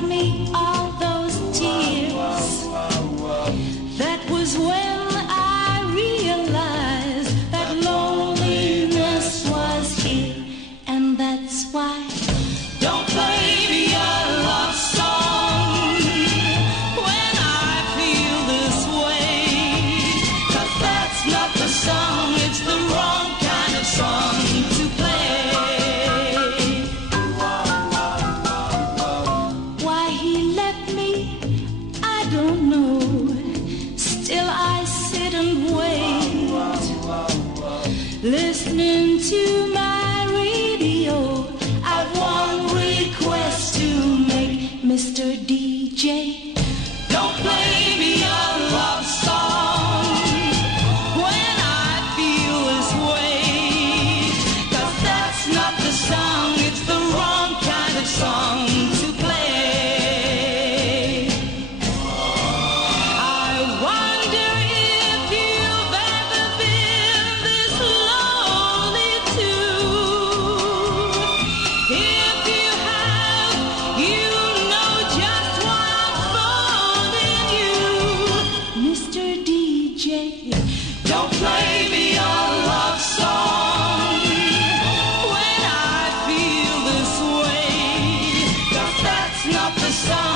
brought me all those tears. That was when I realized that loneliness was here, and that's why don't play me a love song when I feel this way, 'cause that's not the song, it's the wrong kind of song to play. Why he left me, I don't know. Still I sit and wait, listening to my radio. I've one request to make, Mr. DJ. Don't play me a love song when I feel this way, 'cause that's not the song, it's the wrong kind of song to play. I wonder if you've ever been this lonely too. If you have, you know just why I'm phoning you, Mr. DJ. Don't play me a love song when I feel this way, 'cause that's not the song.